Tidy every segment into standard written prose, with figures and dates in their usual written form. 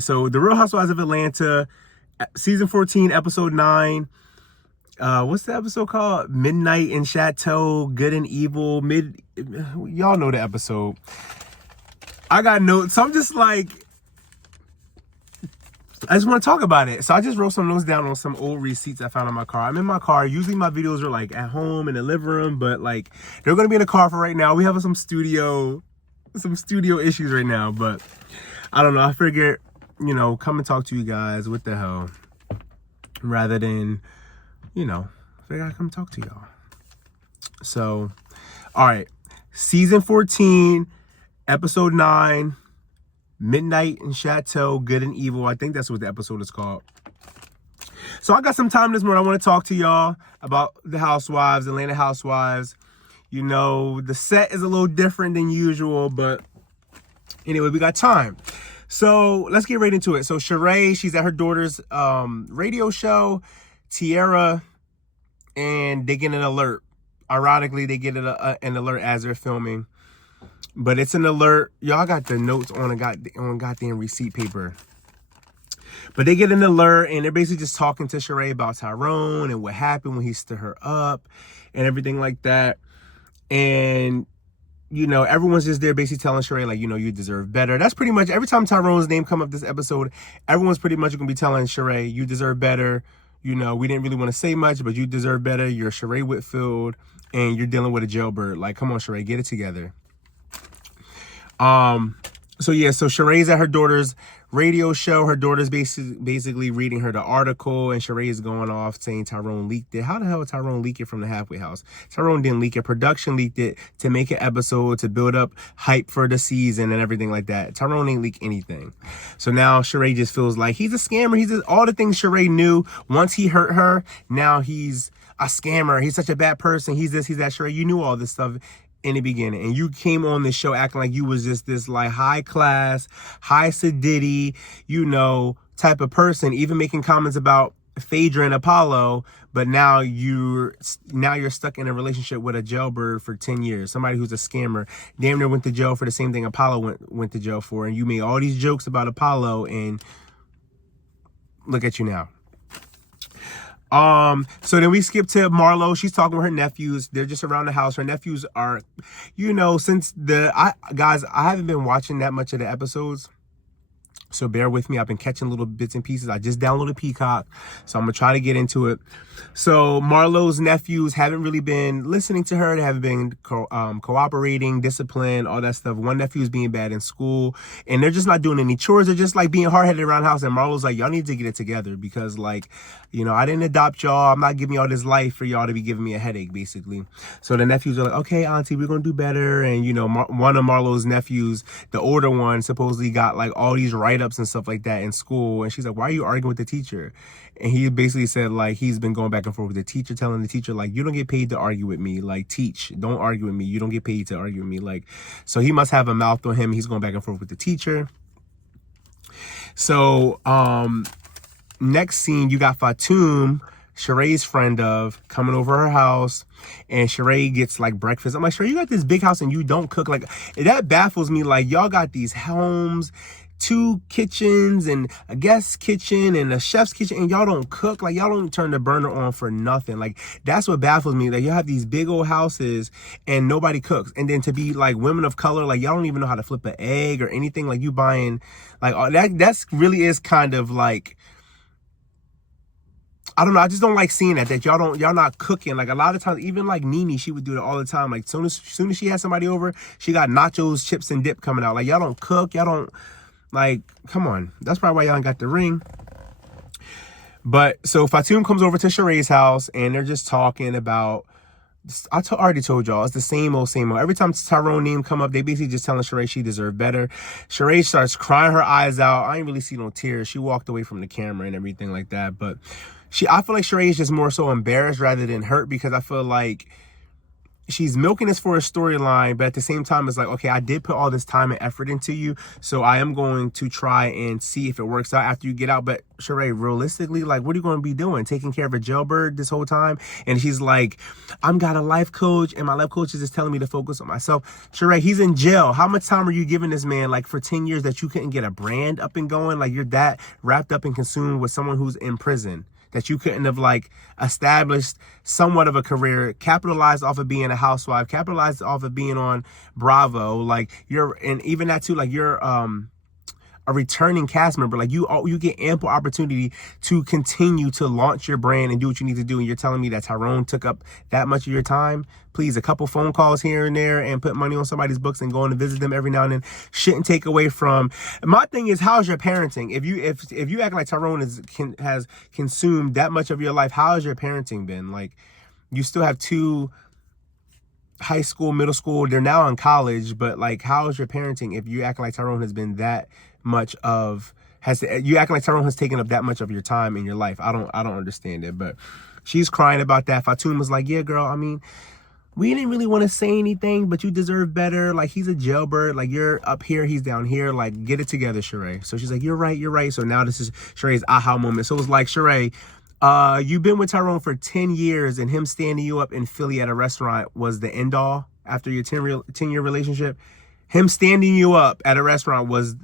So the Real Housewives of Atlanta, season 14, episode 9. What's the episode called? Midnight in Chateau, Good and Evil. Y'all know the episode. I got notes. So I'm just like, I just want to talk about it. So I just wrote some notes down on some old receipts I found in my car. I'm in my car. Usually my videos are like at home in the living room, but like they're going to be in the car for right now. We have some studio issues right now, but I don't know. I figured, come and talk to you guys. What the hell? Rather than, I figured I'd come talk to y'all. So, all right. Season 14, episode 9, Midnight in Chateau, Good and Evil. I think that's what the episode is called. So I got some time this morning. I want to talk to y'all about the Housewives, Atlanta Housewives. The set is a little different than usual, but anyway, we got time. So let's get right into it. So Sheree, she's at her daughter's radio show, Tiara, and they get an alert. Ironically, they get an alert as they're filming. But it's an alert. Y'all got the notes on goddamn receipt paper. But they get an alert, and they're basically just talking to Sheree about Tyrone and what happened when he stood her up and everything like that. And, everyone's just there basically telling Sheree, like, you deserve better. That's pretty much every time Tyrone's name come up this episode, everyone's pretty much going to be telling Sheree, you deserve better. We didn't really want to say much, but you deserve better. You're Sheree Whitfield, and you're dealing with a jailbird. Like, come on, Sheree, get it together. So Sheree's at her daughter's radio show. Her daughter's basically reading her the article, and Sheree is going off saying Tyrone leaked it. How the hell did Tyrone leak it from the halfway house? Tyrone didn't leak it. Production leaked it to make an episode, to build up hype for the season and everything like that. Tyrone ain't leak anything. So now Sheree just feels like he's a scammer. He's all the things Sheree knew once he hurt her. Now he's a scammer. He's such a bad person. He's this, he's that. Sheree, you knew all this stuff in the beginning, and you came on this show acting like you was just this like high class, high sedity, type of person, even making comments about Phaedra and Apollo. But now you're stuck in a relationship with a jailbird for 10 years, somebody who's a scammer, damn near went to jail for the same thing Apollo went to jail for, and you made all these jokes about Apollo, and look at you now. So then we skip to Marlo. She's talking with her nephews. They're just around the house. Her nephews are, since I haven't been watching that much of the episodes. So bear with me. I've been catching little bits and pieces. I just downloaded Peacock, so I'm going to try to get into it. So Marlo's nephews haven't really been listening to her. They haven't been cooperating, disciplined, all that stuff. One nephew's being bad in school, and they're just not doing any chores. They're just like being hard-headed around the house. And Marlo's like, y'all need to get it together because like, I didn't adopt y'all. I'm not giving y'all this life for y'all to be giving me a headache, basically. So the nephews are like, okay, auntie, we're going to do better. And, one of Marlo's nephews, the older one, supposedly got like all these write-ups and stuff like that in school. And she's like, why are you arguing with the teacher? And he basically said like he's been going back and forth with the teacher, telling the teacher like, you don't get paid to argue with me. Like, teach, don't argue with me. You don't get paid to argue with me. Like, so he must have a mouth on him. He's going back and forth with the teacher. So next scene, you got Fatum, Sheree's friend coming over her house, and Sheree gets like breakfast. I'm like, Sheree, you got this big house and you don't cook. Like, that baffles me. Like, y'all got these homes, 2 kitchens and a guest kitchen and a chef's kitchen, and y'all don't cook. Like, y'all don't turn the burner on for nothing. Like, that's what baffles me. Like, you have these big old houses and nobody cooks. And then to be like women of color, like y'all don't even know how to flip an egg or anything. Like, you buying like that's really is kind of like, I don't know. I just don't like seeing that y'all not cooking. Like, a lot of times, even like Nene, she would do it all the time. Like, soon as she had somebody over, she got nachos, chips, and dip coming out. Like, y'all don't cook. Y'all don't, like, come on. That's probably why y'all ain't got the ring. But so Fatum comes over to Sheree's house, and they're just talking about, I already told y'all, it's the same old. Every time Tyrone name come up, they basically just telling Sheree she deserved better. Sheree starts crying her eyes out. I ain't really see no tears. She walked away from the camera and everything like that. But I feel like Sheree is just more so embarrassed rather than hurt, because I feel like she's milking this for a storyline, but at the same time, it's like, okay, I did put all this time and effort into you, so I am going to try and see if it works out after you get out. But Sheree, realistically, like, what are you going to be doing? Taking care of a jailbird this whole time? And she's like, I'm got a life coach, and my life coach is just telling me to focus on myself. Sheree, he's in jail. How much time are you giving this man, like, for 10 years that you couldn't get a brand up and going? Like, you're that wrapped up and consumed with someone who's in prison that you couldn't have, like, established somewhat of a career, capitalized off of being a housewife, capitalized off of being on Bravo. Like, and even that too, like, you're a returning cast member. Like, you get ample opportunity to continue to launch your brand and do what you need to do. And you're telling me that Tyrone took up that much of your time? Please, a couple phone calls here and there and put money on somebody's books and going to visit them every now and then shouldn't take away from. My thing is, how's your parenting? If you act like Tyrone has consumed that much of your life, how has your parenting been? Like, you still have two high school, middle school, they're now in college, but like, how is your parenting if you act like Tyrone has been that much of, you act like Tyrone has taken up that much of your time in your life? I don't understand it. But she's crying about that. Fatune was like, yeah, girl, I mean, we didn't really want to say anything, but you deserve better. Like, he's a jailbird. Like, you're up here, he's down here. Like, get it together, Sheree. So she's like, you're right. So now this is Sheree's aha moment. So it was like, Sheree, you've been with Tyrone for 10 years, and him standing you up in Philly at a restaurant was the end all after your 10-year relationship. Him standing you up at a restaurant was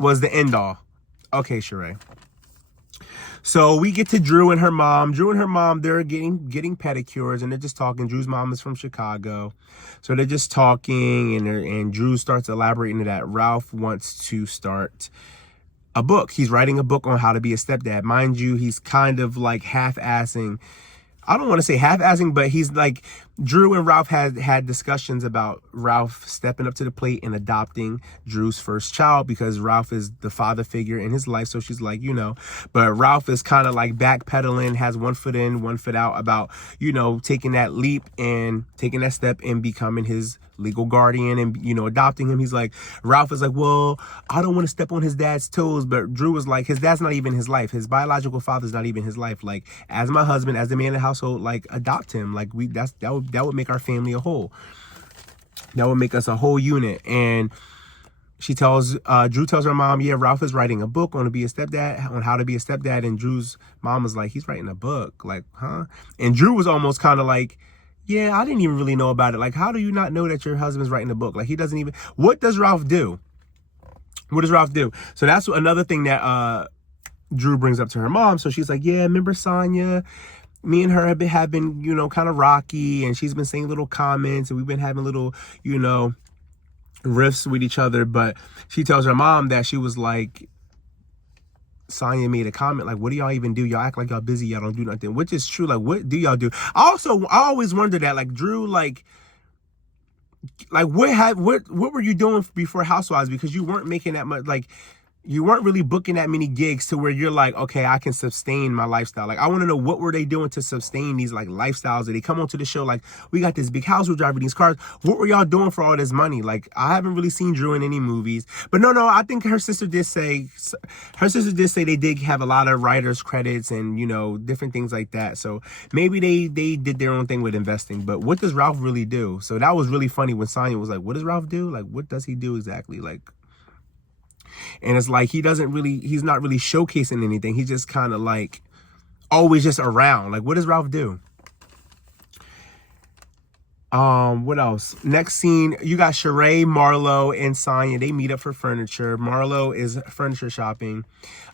the end all. Okay, Sheree. So we get to Drew and her mom. Drew and her mom, they're getting pedicures, and they're just talking. Drew's mom is from Chicago. So they're just talking, and Drew starts elaborating that Ralph wants to start a book. He's writing a book on how to be a stepdad. Mind you, he's kind of like half-assing. I don't want to say half-assing, but he's like, Drew and Ralph had discussions about Ralph stepping up to the plate and adopting Drew's first child, because Ralph is the father figure in his life. So she's like, but Ralph is kind of like backpedaling, has one foot in, one foot out about, taking that leap and taking that step and becoming his legal guardian and, adopting him. He's like, Ralph is like, well, I don't want to step on his dad's toes. But Drew was like, his dad's not even his life. His biological father's not even his life. Like, as my husband, as the man of the household, like, adopt him. Like, that would make our family a whole. That would make us a whole unit. And Drew tells her mom, yeah, Ralph is writing a book on how to be a stepdad. And Drew's mom was like, he's writing a book? Like, huh? And Drew was almost kind of like, yeah, I didn't even really know about it. Like, how do you not know that your husband's writing a book? Like, he doesn't even, what does Ralph do? What does Ralph do? So that's another thing that Drew brings up to her mom. So she's like, yeah, remember Sanya? Me and her have been, kind of rocky, and she's been saying little comments, and we've been having little, riffs with each other. But she tells her mom that she was like, Sanya made a comment like, what do y'all even do? Y'all act like y'all busy, y'all don't do nothing, which is true. Like, what do y'all do? I always wonder that, like, Drew, like what were you doing before Housewives? Because you weren't making that much, like, you weren't really booking that many gigs to where you're like, okay, I can sustain my lifestyle. Like, I want to know, what were they doing to sustain these, like, lifestyles? That they come onto the show like, we got this big house, we're driving these cars. What were y'all doing for all this money? Like, I haven't really seen Drew in any movies. But no, I think her sister did say they did have a lot of writers' credits and, different things like that. So maybe they did their own thing with investing. But what does Ralph really do? So that was really funny when Sanya was like, what does Ralph do? Like, what does he do exactly? Like, and it's like, he's not really showcasing anything. He's just kind of like always just around. Like, what does Ralph do? What else? Next scene, you got Sheree, Marlo, and Sanya. They meet up for furniture. Marlo is furniture shopping.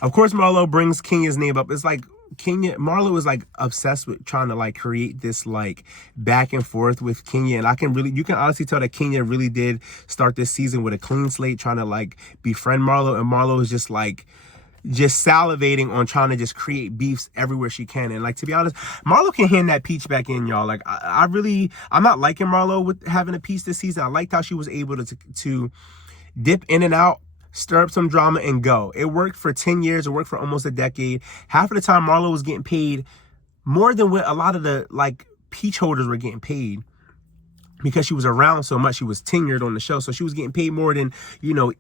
Of course, Marlo brings Kenya's name up. It's like, Marlo is like obsessed with trying to like create this like back and forth with Kenya, and you can honestly tell that Kenya really did start this season with a clean slate, trying to like befriend Marlo, and Marlo is just salivating on trying to just create beefs everywhere she can. And like, to be honest, Marlo can hand that peach back in, y'all. Like, I'm not liking Marlo with having a peach this season. I liked how she was able to dip in and out, stir up some drama, and go. It worked for 10 years. It worked for almost a decade. Half of the time, Marlo was getting paid more than what a lot of the, like, peach holders were getting paid, because she was around so much. She was tenured on the show. So she was getting paid more than,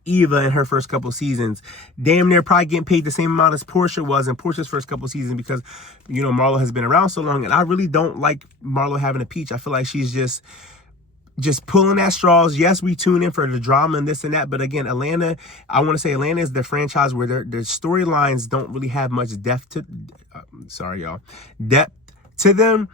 Eva in her first couple seasons. Damn near probably getting paid the same amount as Portia was in Portia's first couple seasons, because, Marlo has been around so long. And I really don't like Marlo having a peach. I feel like she's just just pulling at straws. Yes, we tune in for the drama and this and that, but again, Atlanta, I want to say Atlanta is the franchise where their storylines don't really have much depth to, depth to them.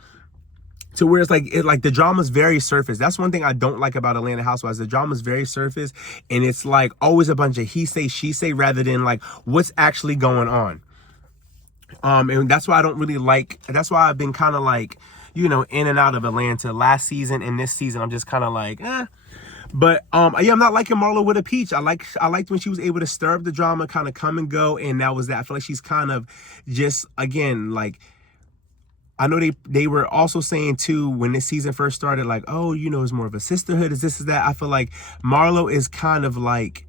To where it's like the drama's very surface. That's one thing I don't like about Atlanta Housewives. The drama's very surface, and it's like always a bunch of he say, she say, rather than like what's actually going on. And that's why I don't really like, that's why I've been kind of like, you know, in and out of Atlanta last season and this season. I'm just kind of like, But yeah, I'm not liking Marlo with a peach. I liked when she was able to stir up the drama, kind of come and go, and that was that. I feel like she's kind of just, again, like, I know they were also saying too when this season first started, like, oh, you know, it's more of a sisterhood, is this, is that. I feel like Marlo is kind of like,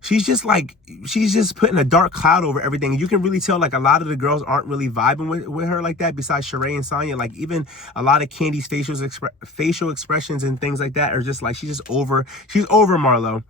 she's just putting a dark cloud over everything. And you can really tell, like, a lot of the girls aren't really vibing with her like that, besides Sheree and Sanya. Like, even a lot of Candy's facial expressions and things like that are just like, she's over Marlo.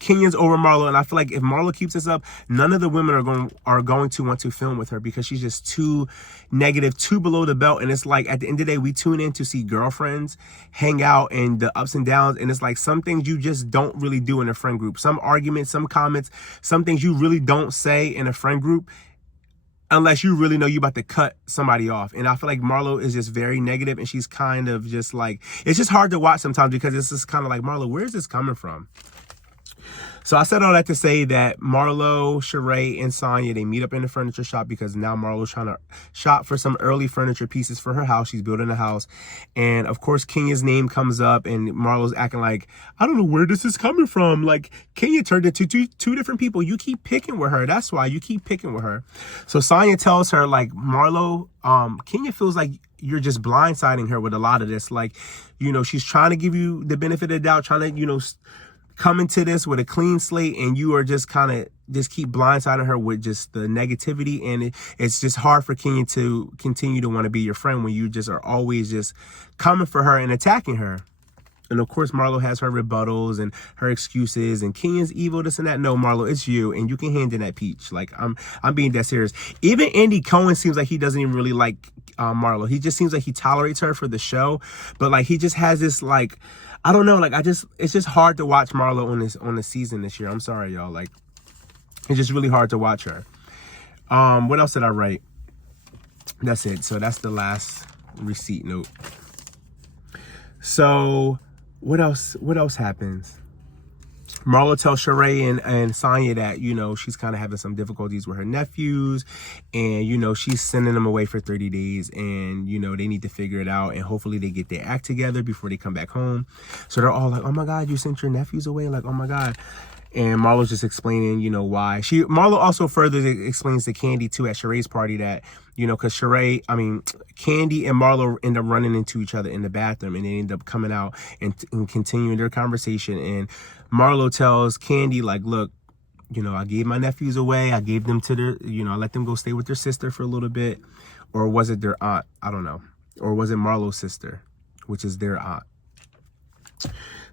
Kenya's over Marlo, and I feel like if Marlo keeps this up, none of the women are going to want to film with her because she's just too negative, too below the belt. And it's like, at the end of the day, we tune in to see girlfriends hang out and the ups and downs, and it's like some things you just don't really do in a friend group. Some arguments, some comments, some things you really don't say in a friend group unless you really know you about to cut somebody off. And I feel like Marlo is just very negative, and she's kind of just like, it's just hard to watch sometimes because it's just kind of like, Marlo, where's this coming from? So I said all that to say that Marlo, Sheree, and Sanya, they meet up in the furniture shop because now Marlo's trying to shop for some early furniture pieces for her house. She's building a house. And of course, Kenya's name comes up, and Marlo's acting like, I don't know where this is coming from. Like, Kenya turned into two different people. You keep picking with her. That's why you keep picking with her. So Sanya tells her, like, Marlo, Kenya feels like you're just blindsiding her with a lot of this. Like, you know, she's trying to give you the benefit of the doubt, trying to, you know, come into this with a clean slate, and you are just kind of just keep blindsiding her with just the negativity. And it's just hard for Kenya to continue to want to be your friend when you just are always just coming for her and attacking her. And of course, Marlo has her rebuttals and her excuses, and Kenya's evil, this and that. No, Marlo, it's you, and you can hand in that peach. Like, I'm being that serious. Even Andy Cohen seems like he doesn't even really like Marlo. He just seems like he tolerates her for the show, but like he just has this, like, I don't know, like, it's just hard to watch Marlo on this season this year. I'm sorry, y'all. Like, it's just really hard to watch her. What else did I write? That's it. So that's the last receipt note. So what else happens? Marlo tells Sheree and Sanya that, you know, she's kind of having some difficulties with her nephews, and, you know, she's sending them away for 30 days, and, you know, they need to figure it out, and hopefully they get their act together before they come back home. So they're all like, oh my God, you sent your nephews away? Like, oh my God. And Marlo's just explaining, you know, why. Marlo also further explains to Candy, too, at Sheree's party that, you know, because Candy and Marlo end up running into each other in the bathroom, and they end up coming out and continuing their conversation. And Marlo tells Candy, like, look, you know, I gave my nephews away. I gave them to their, you know, I let them go stay with their sister for a little bit. Or was it their aunt? I don't know. Or was it Marlo's sister, which is their aunt?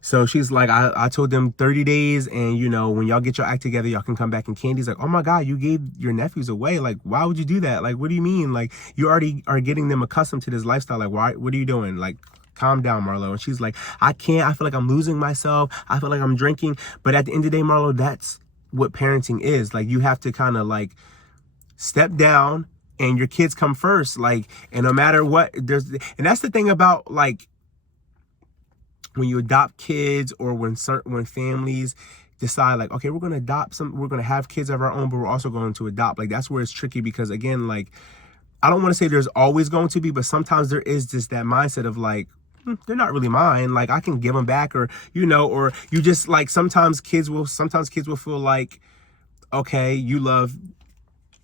So she's like, I told them 30 days, and, you know, when y'all get your act together, y'all can come back. And Candy's like, oh my God, you gave your nephews away. Like, why would you do that? Like, what do you mean? Like, you already are getting them accustomed to this lifestyle. Like, why? What are you doing? Like, calm down, Marlo. And she's like, I can't. I feel like I'm losing myself. I feel like I'm drinking. But at the end of the day, Marlo, that's what parenting is. Like, you have to kind of like step down, and your kids come first. Like, and no matter what, and that's the thing about, like, when you adopt kids, or when families decide, like, okay, we're going to have kids of our own, but we're also going to adopt. Like, that's where it's tricky, because again, like, I don't want to say there's always going to be, but sometimes there is just that mindset of like, they're not really mine. Like, I can give them back, or, you know, or you just like, sometimes kids will feel like, okay, you love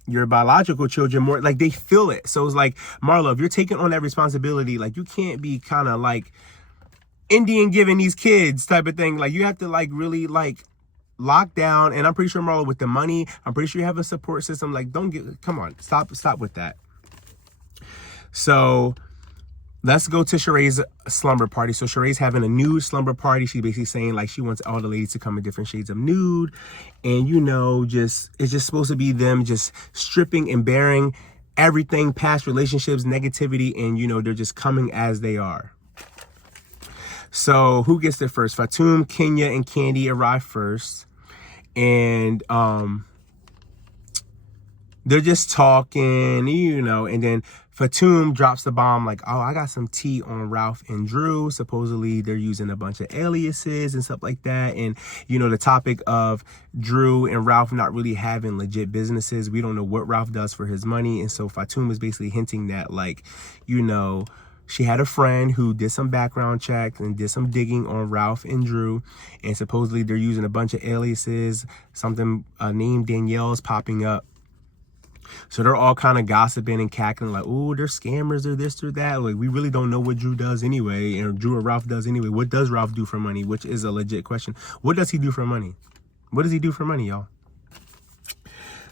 your biological children more. Like, they feel it. So it's like, Marlo, if you're taking on that responsibility, like, you can't be kind of like Indian giving these kids type of thing. Like, you have to like really like lock down. And I'm pretty sure, Marlo, with the money, I'm pretty sure you have a support system. Like, come on, stop with that. So let's go to Sheree's slumber party. So Sheree's having a nude slumber party. She's basically saying, like, she wants all the ladies to come in different shades of nude. And, you know, it's just supposed to be them just stripping and bearing everything, past relationships, negativity, and, you know, they're just coming as they are. So who gets there first? Fatum, Kenya, and Candy arrive first. And they're just talking, you know, and then Fatum drops the bomb like, oh, I got some tea on Ralph and Drew. Supposedly they're using a bunch of aliases and stuff like that. And, you know, the topic of Drew and Ralph not really having legit businesses. We don't know what Ralph does for his money. And so Fatum is basically hinting that, like, you know, she had a friend who did some background checks and did some digging on Ralph and Drew. And supposedly they're using a bunch of aliases. Something named Danielle's popping up. So they're all kind of gossiping and cackling like, oh, they're scammers or this or that. Like, we really don't know what Drew does anyway, or Drew or Ralph does anyway. What does Ralph do for money? Which is a legit question. What does he do for money? What does he do for money, y'all?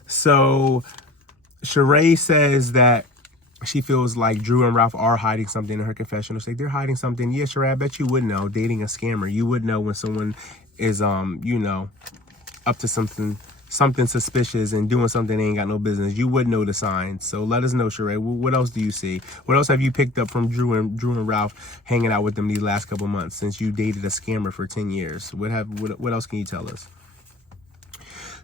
So Sheree says that she feels like Drew and Ralph are hiding something in her confessional. She's like, they're hiding something. Yeah, Sheree, I bet you would know. Dating a scammer, you would know when someone is, you know, up to something suspicious and doing something they ain't got no business. You would know the signs. So let us know, Sheree. What else do you see? What else have you picked up from Drew and Ralph hanging out with them these last couple months since you dated a scammer for 10 years? What else can you tell us?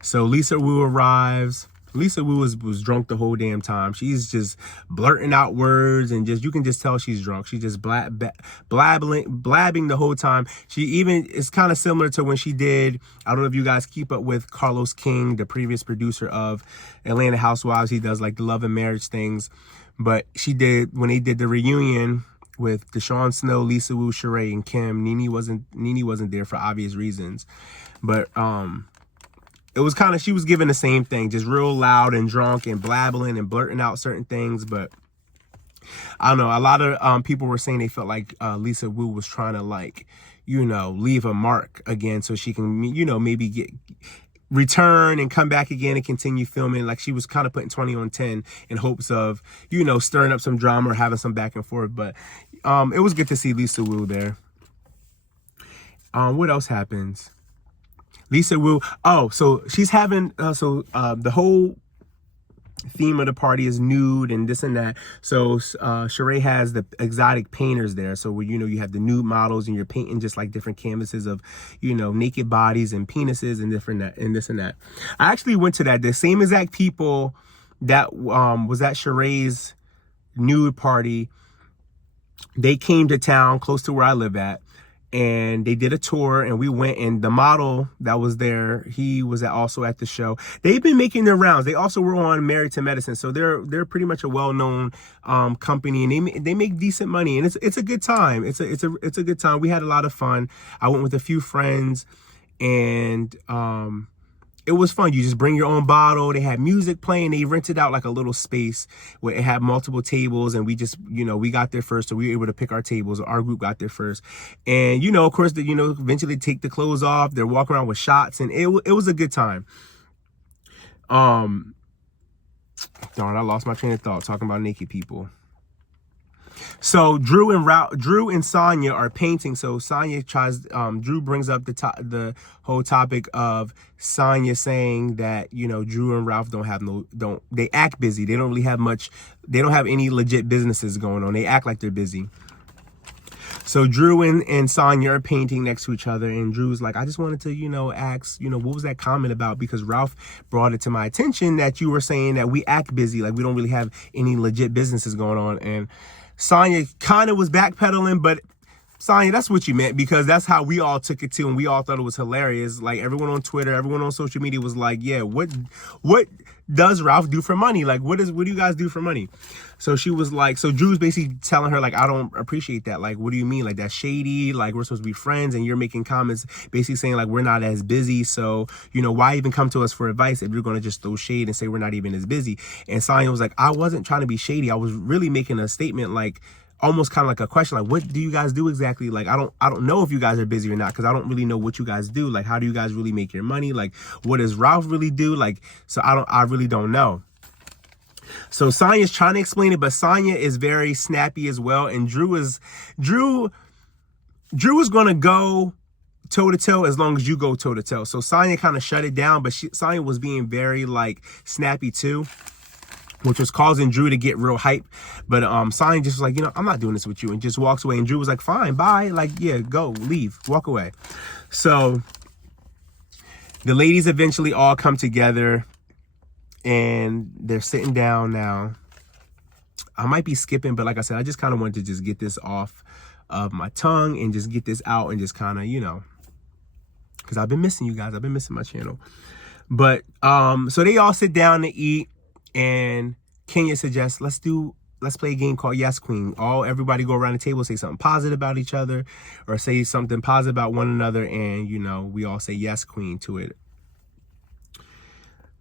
So Lisa Wu arrives. Lisa Wu was drunk the whole damn time. She's just blurting out words and just, you can just tell she's drunk. She's just blabbing the whole time. She even is kind of similar to when she did, I don't know if you guys keep up with Carlos King, the previous producer of Atlanta Housewives. He does like the love and marriage things. But she did, when they did the reunion with Deshaun Snow, Lisa Wu, Sheree, and Kim, Nene wasn't there for obvious reasons. But, it was kind of, she was giving the same thing, just real loud and drunk and blabbling and blurting out certain things. But I don't know, a lot of people were saying they felt like Lisa Wu was trying to, like, you know, leave a mark again so she can, you know, maybe return and come back again and continue filming. Like, she was kind of putting 20 on 10 in hopes of, you know, stirring up some drama or having some back and forth. But it was good to see Lisa Wu there. What else happens? Lisa Wu, oh, so she's having, the whole theme of the party is nude and this and that. So Sheree has the exotic painters there. So, you know, you have the nude models and you're painting just like different canvases of, you know, naked bodies and penises and different and this and that. I actually went to that. The same exact people that was at Sheree's nude party, they came to town close to where I live at. And they did a tour and we went, and the model that was there, he was also at the show. They've been making their rounds. They also were on Married to Medicine. So they're pretty much a well-known company, and they make decent money, and it's a good time. It's a good time. We had a lot of fun. I went with a few friends, and it was fun. You just bring your own bottle. They had music playing. They rented out like a little space where it had multiple tables, and we just, you know, we got there first, so we were able to pick our tables. Our group got there first, and, you know, of course, you know, eventually take the clothes off. They're walking around with shots, and it was a good time. Darn, I lost my train of thought talking about naked people. So Drew and Sanya are painting. So Sanya Drew brings up the whole topic of Sanya saying that, you know, Drew and Ralph they act busy. They don't really have much. They don't have any legit businesses going on. They act like they're busy. So Drew and Sanya are painting next to each other, and Drew's like, I just wanted to, you know, ask, you know, what was that comment about? Because Ralph brought it to my attention that you were saying that we act busy, like we don't really have any legit businesses going on. And Sanya kind of was backpedaling, but Sanya, that's what you meant, because that's how we all took it too, and we all thought it was hilarious. Like, everyone on Twitter, everyone on social media was like, yeah, what does Ralph do for money? Like, what do you guys do for money? So she was like, so Drew's basically telling her, like, I don't appreciate that. Like, what do you mean? Like, that's shady. Like, we're supposed to be friends, and you're making comments basically saying, like, we're not as busy. So, you know, why even come to us for advice if you're going to just throw shade and say we're not even as busy? And Sanya was like, I wasn't trying to be shady. I was really making a statement, like, almost kind of like a question, like, what do you guys do exactly? Like, I don't know if you guys are busy or not, because I don't really know what you guys do. Like, how do you guys really make your money? Like, what does Ralph really do? Like, so I really don't know. So Sanya's trying to explain it, but Sanya is very snappy as well. And Drew is gonna go toe-to-toe as long as you go toe-to-toe. So Sanya kind of shut it down, but Sanya was being very, like, snappy too. which was causing Drew to get real hype. But Sanya just was like, I'm not doing this with you, and just walks away. And Drew was like, fine, bye. Like, yeah, go, leave, walk away. So the ladies eventually all come together, and they're sitting down now. I might be skipping, but like I said, I just kind of wanted to just get this off of my tongue and just get this out and just kind of, because I've been missing you guys. I've been missing my channel. But so they all sit down to eat, and Kenya suggests, let's play a game called Yes Queen. Everybody go around the table, say something positive about each other, or say something positive about one another, and we all say Yes Queen to it.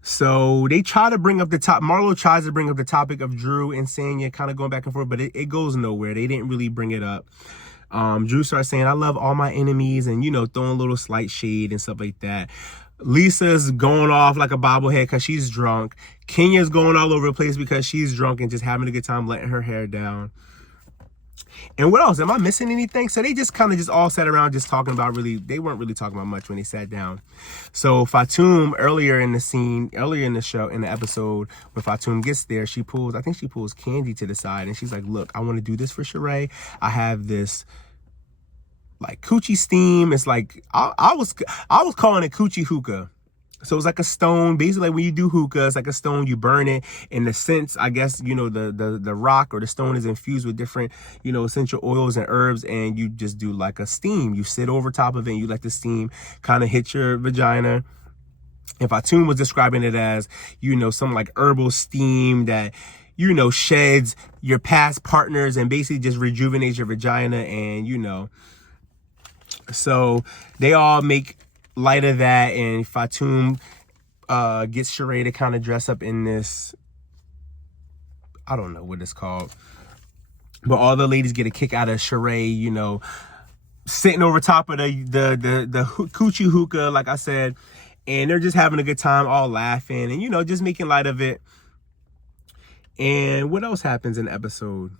So they try to bring up Marlo tries to bring up the topic of Drew and Sanya, kind of going back and forth, but it goes nowhere. They didn't really bring it up. Drew starts saying, I love all my enemies, and throwing a little slight shade and stuff like that. Lisa's going off like a bobblehead because she's drunk. Kenya's going all over the place because she's drunk and just having a good time letting her hair down. And what else? Am I missing anything? So they just kind of just all sat around just talking about they weren't really talking about much when they sat down. So Fatum, earlier in the episode, when Fatum gets there, I think she pulls Candy to the side, and she's like, look, I want to do this for Sheree. I have this like coochie steam. It's like, I was calling it coochie hookah. So it's like a stone. Basically, like when you do hookah, it's like a stone. You burn it. In the sense, I guess, the rock or the stone is infused with different, essential oils and herbs. And you just do like a steam. You sit over top of it, and you let the steam kind of hit your vagina. And Fatum was describing it as, some like herbal steam that, sheds your past partners and basically just rejuvenates your vagina. And, so they all make light of that, and Fatum gets Sheree to kind of dress up in this, I don't know what it's called, but all the ladies get a kick out of Sheree, sitting over top of the coochie hookah, like I said, and they're just having a good time, all laughing and just making light of it. And what else happens in the episode?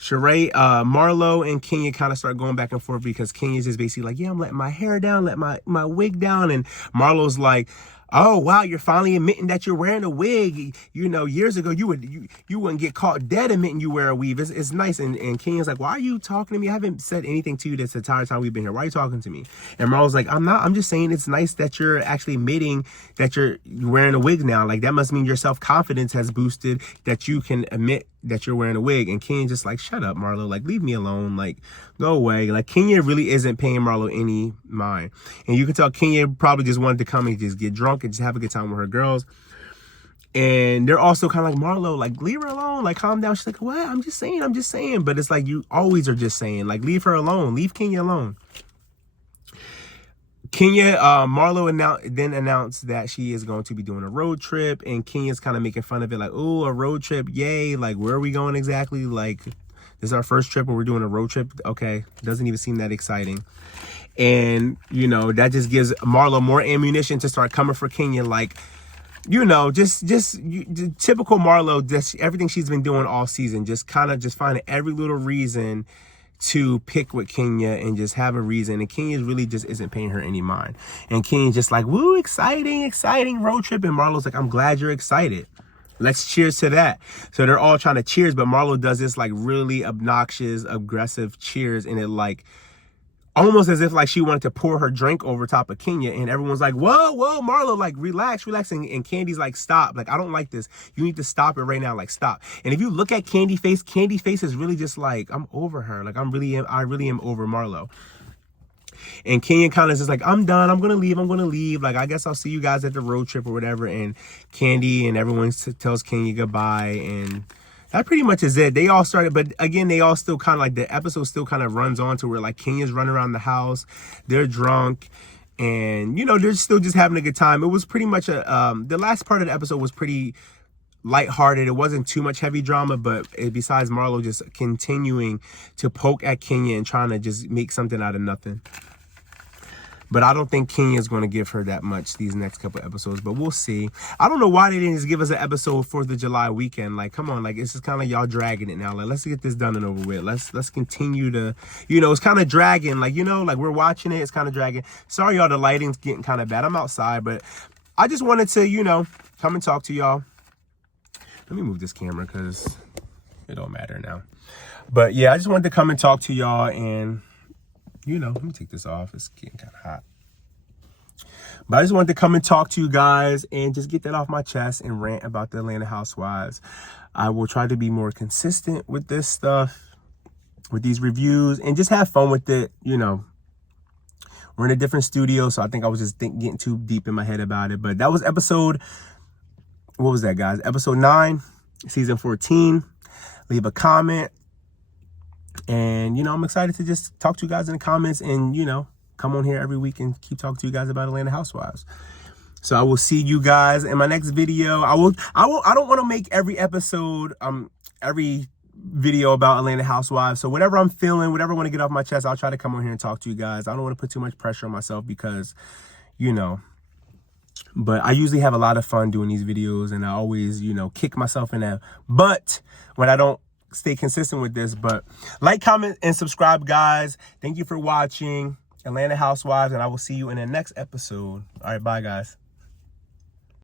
Sheree, Marlo and Kenya kind of start going back and forth because Kenya's just basically like, yeah, I'm letting my hair down, let my wig down. And Marlo's like, oh, wow, you're finally admitting that you're wearing a wig. Years ago, you wouldn't get caught dead admitting you wear a weave. It's nice. And Kenya's like, why are you talking to me? I haven't said anything to you this entire time we've been here. Why are you talking to me? And Marlo's like, I'm not. I'm just saying it's nice that you're actually admitting that you're wearing a wig now. Like, that must mean your self-confidence has boosted, that you can admit that you're wearing a wig. And Kenya just like, shut up, Marlo. Like, leave me alone. Like, go away. Like, Kenya really isn't paying Marlo any mind. And you can tell Kenya probably just wanted to come and just get drunk and just have a good time with her girls. And they're also kind of like, Marlo, like, leave her alone. Like, calm down. She's like, what? I'm just saying. But it's like, you always are just saying, like, leave her alone. Leave Kenya alone. Marlo then announced that she is going to be doing a road trip, and Kenya's kind of making fun of it, like, oh, a road trip, yay, like, where are we going exactly? Like, this is our first trip and we're doing a road trip. Okay, doesn't even seem that exciting. And that just gives Marlo more ammunition to start coming for Kenya, like, just typical Marlo, just everything she's been doing all season, just finding every little reason to pick with Kenya and just have a reason. And Kenya really just isn't paying her any mind. And Kenya's just like, woo, exciting road trip. And Marlo's like, I'm glad you're excited. Let's cheers to that. So they're all trying to cheers, but Marlo does this like really obnoxious, aggressive cheers. And it like, almost as if like she wanted to pour her drink over top of Kenya, and everyone's like, whoa, Marlo, like, relax. And Candy's like, stop. Like, I don't like this. You need to stop it right now. Like, stop. And if you look at Candy face is really just like, I'm over her. Like, I really am over Marlo. And Kenya kind of just like, I'm done. I'm going to leave. Like, I guess I'll see you guys at the road trip or whatever. And Candy and everyone tells Kenya goodbye. And that pretty much is it. They all started, but again, they all still kind of like, the episode still kind of runs on to where like Kenya's running around the house, they're drunk, and they're still just having a good time. It was pretty much the last part of the episode was pretty lighthearted. It wasn't too much heavy drama, but besides Marlo just continuing to poke at Kenya and trying to just make something out of nothing. But I don't think Kenya is going to give her that much these next couple episodes, but we'll see. I don't know why they didn't just give us an episode 4th of July weekend. Like, come on, like, it's just kind of y'all dragging it now. Like, let's get this done and over with. Let's continue to, it's kind of dragging. Like, like we're watching it. It's kind of dragging. Sorry, y'all, the lighting's getting kind of bad. I'm outside, but I just wanted to, come and talk to y'all. Let me move this camera because it don't matter now. But yeah, I just wanted to come and talk to y'all, and you know, let me take this off. It's getting kind of hot. But I just wanted to come and talk to you guys and just get that off my chest and rant about the Atlanta Housewives. I will try to be more consistent with this stuff, with these reviews, and just have fun with it. You know, we're in a different studio, so I think I was just getting too deep in my head about it. But that was episode, what was that, guys? Episode 9, season 14. Leave a comment. And, you know, I'm excited to just talk to you guys in the comments and, you know, come on here every week and keep talking to you guys about Atlanta Housewives. So I will see you guys in my next video. I don't want to make every episode, every video about Atlanta Housewives. So whatever I'm feeling, whatever I want to get off my chest, I'll try to come on here and talk to you guys. I don't want to put too much pressure on myself because, you know, but I usually have a lot of fun doing these videos, and I always, you know, kick myself in the butt when I don't stay consistent with this. But like, comment, and subscribe, guys. Thank you for watching Atlanta Housewives, and I will see you in the next episode. All right, bye, guys.